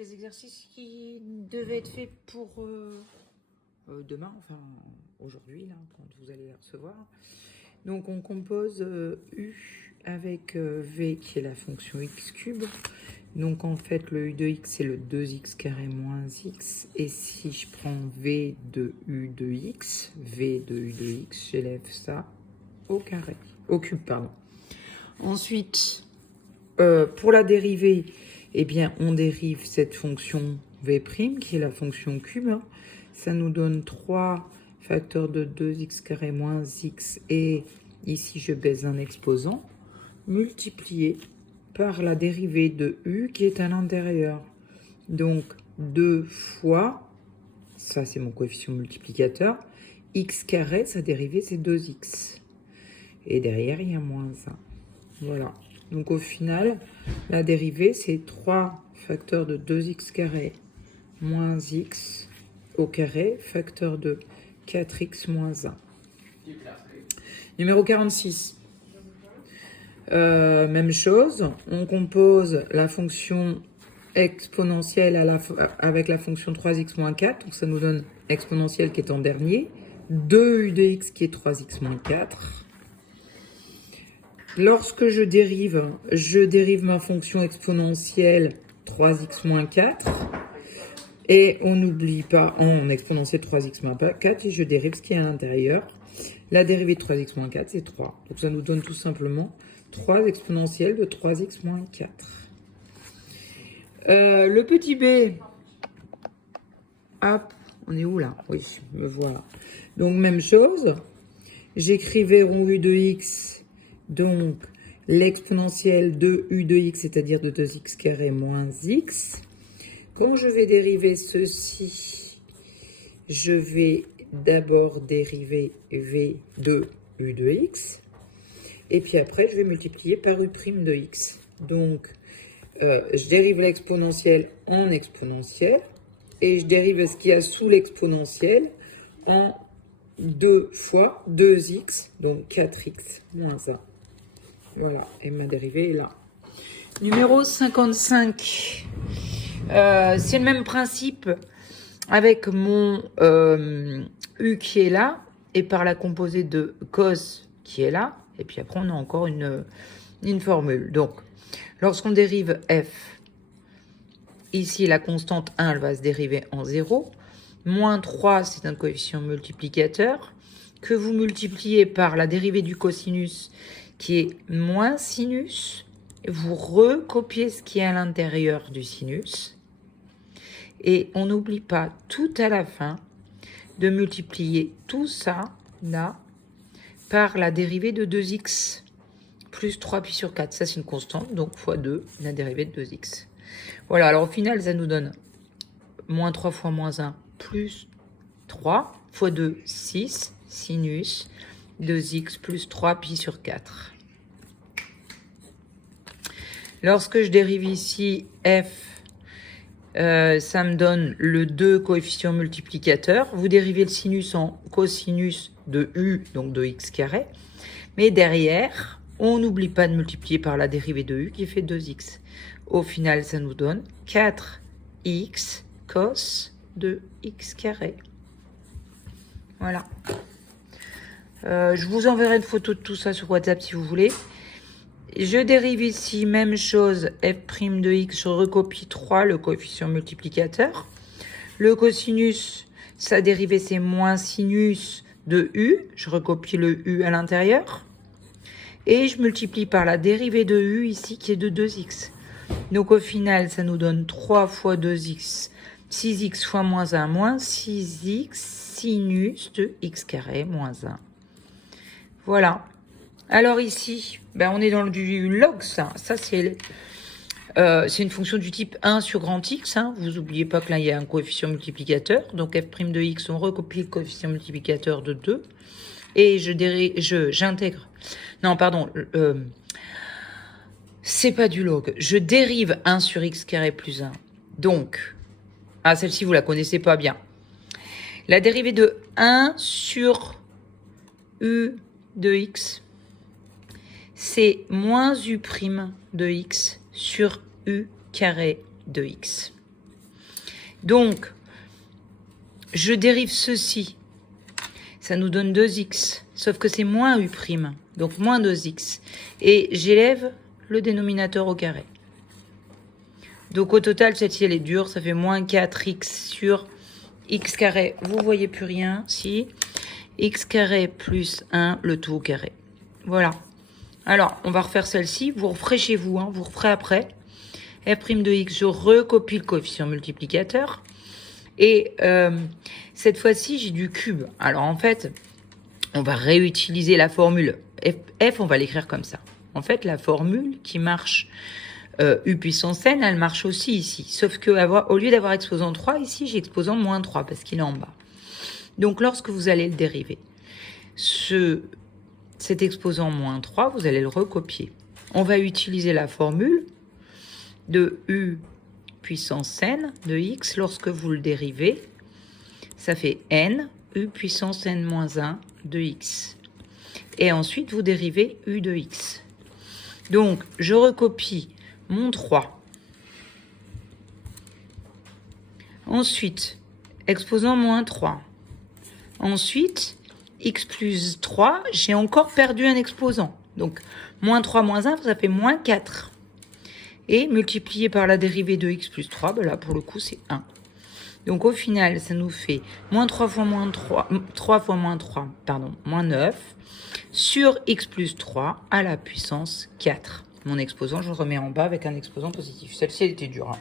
les exercices qui devaient être faits pour demain, enfin aujourd'hui, là, quand vous allez les recevoir. Donc on compose U avec V qui est la fonction x cube. Donc en fait le U de x c'est le 2x carré moins x. Et si je prends V de U de x, V de U de x, j'élève ça au carré, au cube, pardon. Ensuite, pour la dérivée, eh bien, on dérive cette fonction V', qui est la fonction cube. Ça nous donne 3 facteurs de 2x carré moins x. Et ici, je baisse un exposant, multiplié par la dérivée de u qui est à l'intérieur. Donc, 2 fois, ça c'est mon coefficient multiplicateur, x carré, sa dérivée c'est 2x. Et derrière, il y a moins 1. Voilà. Donc au final, la dérivée, c'est 3 facteurs de 2x carré moins x au carré, facteur de 4x moins 1. Numéro 46. Même chose, on compose la fonction exponentielle avec la fonction 3x moins 4. Donc ça nous donne exponentielle qui est en dernier. 2u de x qui est 3x moins 4. Lorsque je dérive ma fonction exponentielle 3x moins 4. Et on n'oublie pas en exponentielle 3x moins 4, et je dérive ce qui est à l'intérieur. La dérivée de 3x moins 4, c'est 3. Donc ça nous donne tout simplement 3 exponentielles de 3x moins 4. Le petit b, hop, on est où là? Oui, me voilà. Donc même chose, j'écrivais rond u de x. Donc, l'exponentielle de u de x, c'est-à-dire de 2x carré moins x. Quand je vais dériver ceci, je vais d'abord dériver v de u de x. Et puis après, je vais multiplier par u' de x. Donc, je dérive l'exponentielle en exponentielle. Et je dérive ce qu'il y a sous l'exponentielle en 2 fois 2x, donc 4x moins 1. Voilà, et ma dérivée est là. Numéro 55. C'est le même principe avec mon U qui est là, et par la composée de cos qui est là. Et puis après, on a encore une formule. Donc, lorsqu'on dérive f, ici, la constante 1, elle va se dériver en 0. Moins 3, c'est un coefficient multiplicateur que vous multipliez par la dérivée du cosinus qui est moins sinus. Vous recopiez ce qui est à l'intérieur du sinus. Et on n'oublie pas tout à la fin de multiplier tout ça là par la dérivée de 2x plus 3 pi sur 4. Ça, c'est une constante, donc fois 2, la dérivée de 2x. Voilà, alors au final, ça nous donne moins 3 fois moins 1 plus 3 fois 2, 6, sinus 2x plus 3 pi sur 4. Lorsque je dérive ici f, ça me donne le 2 coefficient multiplicateur. Vous dérivez le sinus en cosinus de u, donc de x carré. Mais derrière, on n'oublie pas de multiplier par la dérivée de u qui fait 2x. Au final, ça nous donne 4x cos de x carré. Voilà. Je vous enverrai une photo de tout ça sur WhatsApp si vous voulez. Je dérive ici, même chose, f' de x, je recopie 3, le coefficient multiplicateur. Le cosinus, sa dérivée, c'est moins sinus de u. Je recopie le u à l'intérieur. Et je multiplie par la dérivée de u ici, qui est de 2x. Donc au final, ça nous donne 3 fois 2x, 6x fois moins 1, moins 6x sinus de x carré moins 1. Voilà. Alors ici, ben on est dans du log, ça. Ça, c'est une fonction du type 1 sur grand X. Hein. Vous n'oubliez pas que là, il y a un coefficient multiplicateur. Donc, f' de x, on recopie le coefficient multiplicateur de 2. Et j'intègre. Non, pardon. C'est pas du log. Je dérive 1 sur x carré plus 1. Donc, celle-ci, vous la connaissez pas bien. La dérivée de 1 sur u de x, c'est moins u' de x sur u carré de x. Donc, je dérive ceci. Ça nous donne 2x, sauf que c'est moins u', donc moins 2x. Et j'élève le dénominateur au carré. Donc au total, celle-ci, elle est dure, ça fait moins 4x sur x carré. Vous voyez plus rien, si. X carré plus 1, le tout au carré. Voilà. Alors, on va refaire celle-ci. Vous referez chez vous, hein, vous referez après. F' de x, je recopie le coefficient multiplicateur. Et cette fois-ci, j'ai du cube. Alors en fait, on va réutiliser la formule. F, on va l'écrire comme ça. En fait, la formule qui marche u puissance n, elle marche aussi ici. Sauf que au lieu d'avoir exposant 3, ici, j'ai exposant moins 3 parce qu'il est en bas. Donc, lorsque vous allez le dériver, cet exposant moins 3, vous allez le recopier. On va utiliser la formule de u puissance n de x. Lorsque vous le dérivez, ça fait n u puissance n moins 1 de x. Et ensuite, vous dérivez u de x. Donc, je recopie mon 3. Ensuite, exposant moins 3. Ensuite, x plus 3, j'ai encore perdu un exposant. Donc, moins 3 moins 1, ça fait moins 4. Et multiplié par la dérivée de x plus 3, ben là, pour le coup, c'est 1. Donc, au final, ça nous fait moins 3 fois moins 3, 3 fois moins 3, pardon, moins 9, sur x plus 3 à la puissance 4. Mon exposant, je le remets en bas avec un exposant positif. Celle-ci, elle était dure, hein.